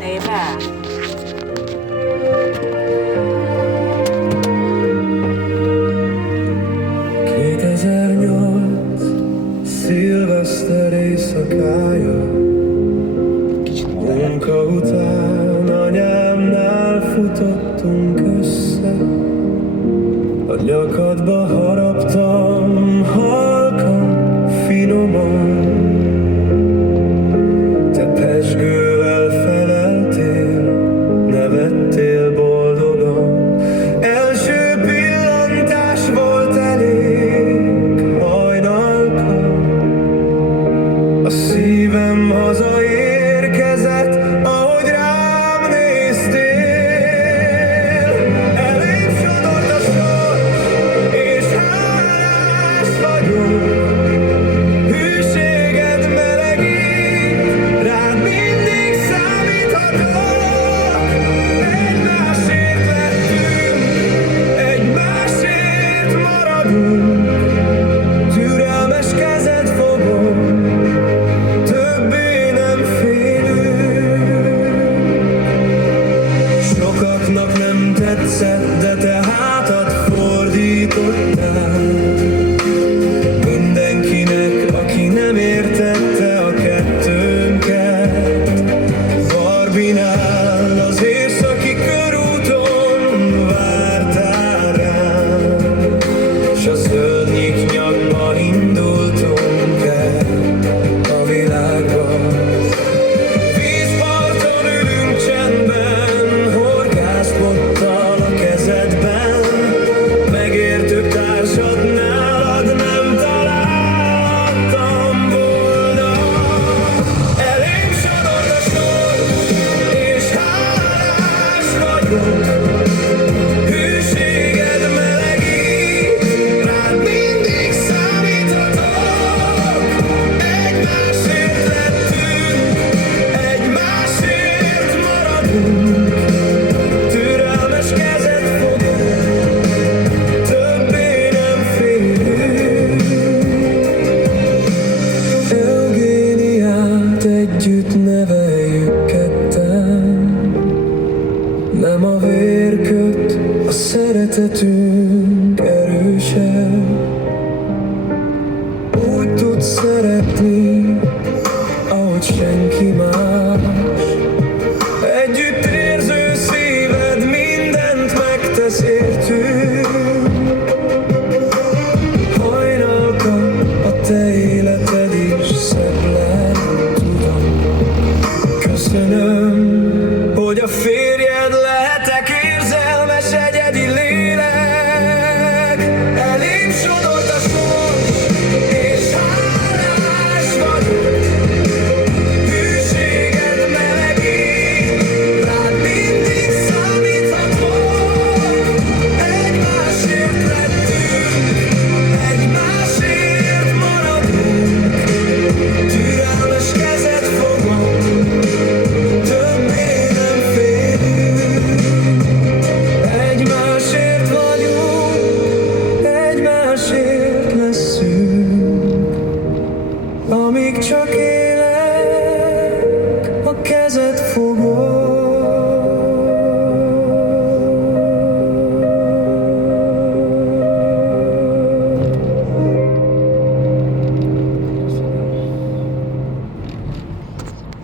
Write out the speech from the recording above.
zenébe. 2008 szilveszter éjszakája, munka után anyámnál futottunk össze. A nyakadba haraptam halkan, finoman. Te pezsgővel feleltél, nevettél boldogan. Első pillantás volt elég hajnalkor. A szívem hazaérkezett, ahogy rám néztél. Elém sodort a sors, és hálás vagyok. Hűséged melegít, rád mindig számíthatok. Egymásért lettünk, egymásért maradunk. Türelmes kezed fogom, többé nem félünk. Sokaknak nem tetszett, de te hátat fordítottál mindenkinek, aki nem értette a kettőnket. Barbinál az északi körúton vártál rám, s a zöldnyik nyakban indultunk el a világba. Vízparton ülünk csendben, horgászbottal a kezedben. Megértőbb társad nálad nem találtam volna. Elém sodort a sors, és hálás vagyok. Hűséged melegít, rád mindig számíthatok. Egymásért lettünk, egymásért maradunk. Türelmes kezed fogom, többé nem félünk. Eugéniát együtt neveljük ketten. Nem a vér köt, a szeretetünk erősebb. Úgy tudsz szeretni, ahogy senki más. Együtt érző szíved mindent megtesz értünk. Hajnalka, a te életed is szebb lett, tudom. Köszönöm, hogy a